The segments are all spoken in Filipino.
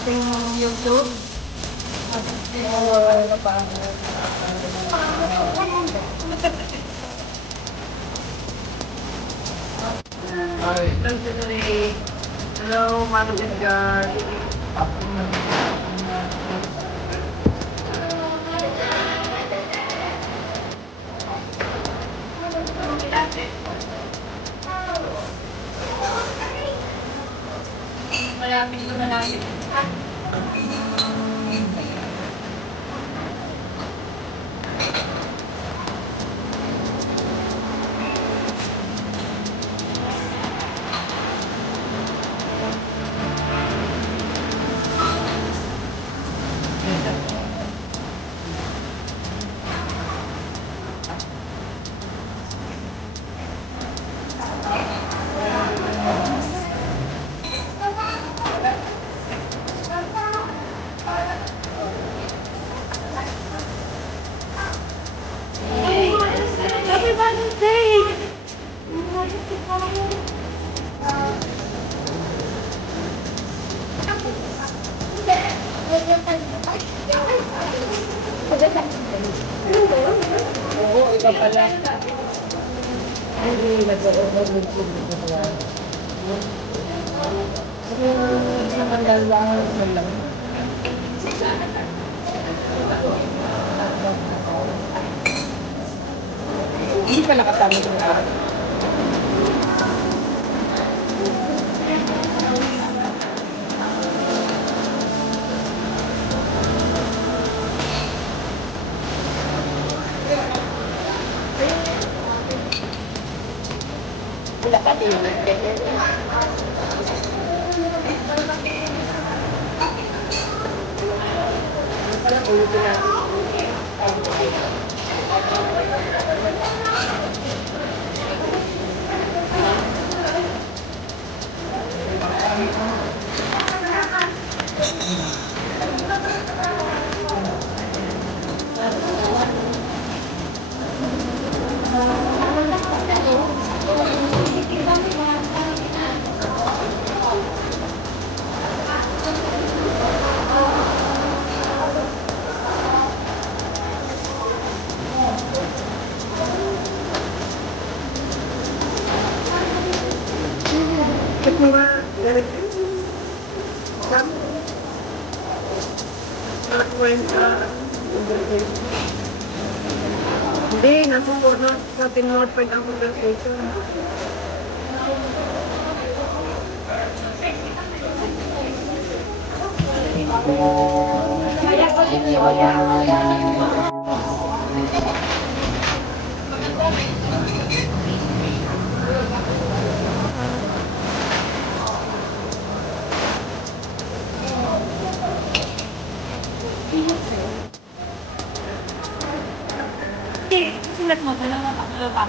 ating YouTube. Hello, Ma'am Edgar. Malapit ko na lang. Happy Mother's Day! Oo, iba pala. Hindi, nag-order ng food ko pala. Sa Mandaluyong man lang. Hindi pa nakatamit ng araw. Wala ka din. Parang ulit na. Hindi, nasusunod sa tinod pa ng conversation. Sulat mo, dalawa pa ako sa pag-uwi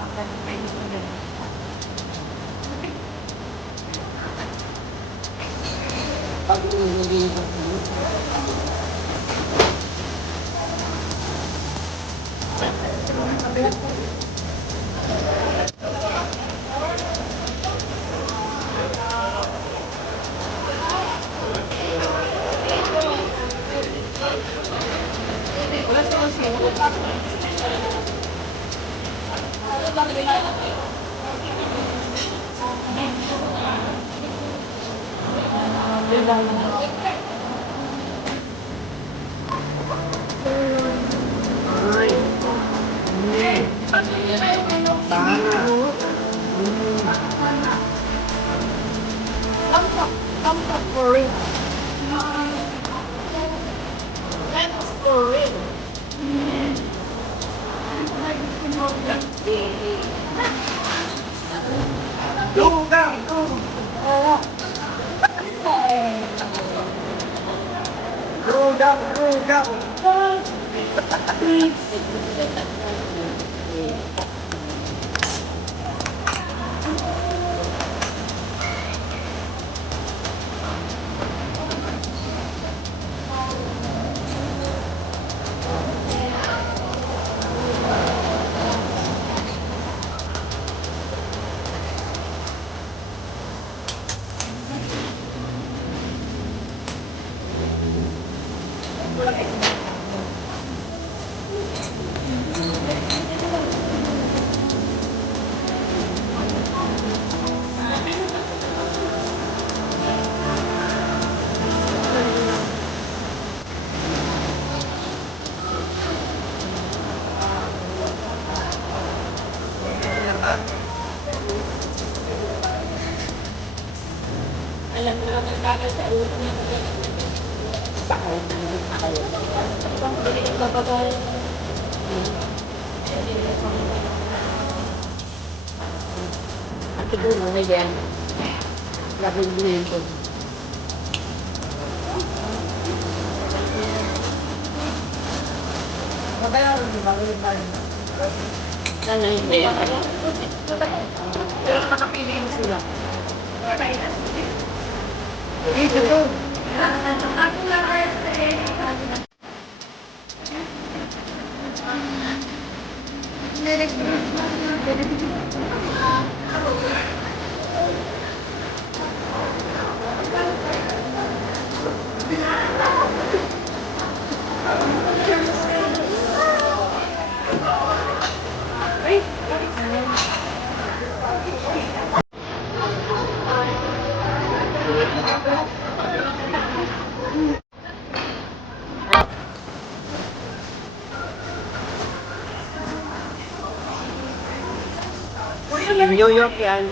ko. I'm for real. That's for real. Go down, go. Go down, go down. Alam mo naman kagad sa ulo niya. Bakal. Dili ka bagal. At siguro na yan. Labing bilhin ko. Mabayaran di ba? Sana hindi. Pero makapiliin sila. Dito ko. New York yan.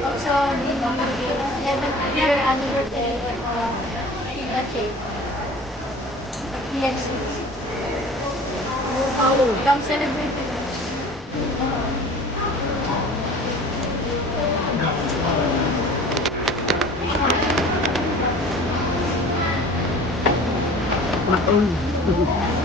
Also, the 11th year anniversary of Shake. Yes. Come celebrate with us. Maon.